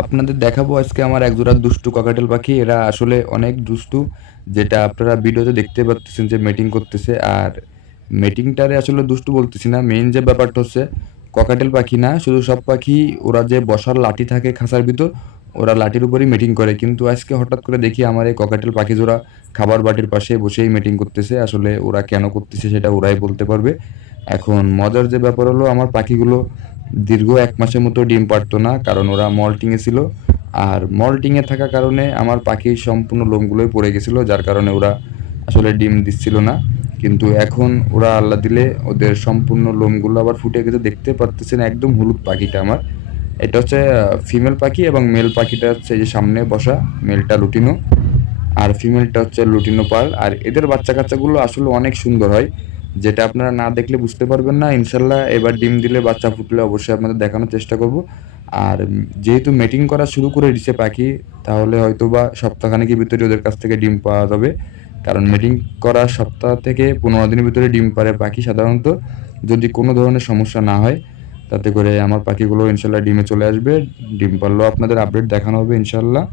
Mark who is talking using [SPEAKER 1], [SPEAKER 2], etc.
[SPEAKER 1] আপনাদের দেখাবো আজকে আমার একজোড়া দুষ্টু কাকাটেল পাখি। এরা আসলে অনেক দুষ্টু, যেটা আপনারা ভিডিওতে দেখতে পাচ্ছেন যে মেটিং করতেছে। আর মেটিংটারে আসলে দুষ্টু বলতেছি না মেইন যে ব্যাপারটা হচ্ছে ককাটেল পাখি না, শুধু সব পাখি ওরা যে বসার লাঠি থাকে খাঁচার ভিতর, ওরা লাঠির উপরেই মিটিং করে। কিন্তু আজকে হঠাৎ করে দেখি আমার এই ককাটেল পাখি জোড়া খাবার বাটির পাশে বসেই মিটিং করতেছে। আসলে ওরা কেন করতেছে সেটা ওরাই বলতে পারবে। এখন মজার যে ব্যাপার হলো, আমার পাখিগুলো দীর্ঘ এক মাসের মতো ডিম পারতো না, কারণ ওরা মল্টিংয়ে ছিল। আর মল্টিংয়ে থাকার কারণে আমার পাখির সম্পূর্ণ লোমগুলোই পড়ে গেছিল, যার কারণে ওরা আসলে ডিম দিচ্ছিল না। কিন্তু এখন ওরা আল্লাহ দিলে ওদের সম্পূর্ণ লোমগুলো আবার ফুটে গেছে, দেখতে পারতেছেন একদম হলুদ পাখিটা আমার। এটা হচ্ছে ফিমেল পাখি এবং মেল পাখিটা হচ্ছে যে সামনে বসা, মেলটা লুটিনো। আর ফিমেলটা হচ্ছে লুটিনো পাল। আর এদের বাচ্চা কাচ্চাগুলো আসলে অনেক সুন্দর হয়। যেটা আপনারা না দেখলে বুঝতে পারবেন না, ইনশাল্লাহ এবার ডিম দিলে বাচ্চা ফুটলে অবশ্যই আপনাদের দেখানোর চেষ্টা করব। আর যেহেতু মেটিং করা শুরু করে দিছে পাখি, তাহলে হয়তো বা সপ্তাহখানেকের ভিতরে ওদের কাছ থেকে ডিম পাওয়া যাবে। কারণ মেটিং করা সপ্তাহ থেকে পনেরো দিনের ভিতরে ডিম পারে পাখি সাধারণত। যদি কোনো ধরনের সমস্যা না হয়, তাতে করে আমার পাখিগুলো ইনশাল্লাহ ডিমে চলে আসবে। ডিম পারলেও আপনাদের আপডেট দেখানো হবে ইনশাল্লাহ।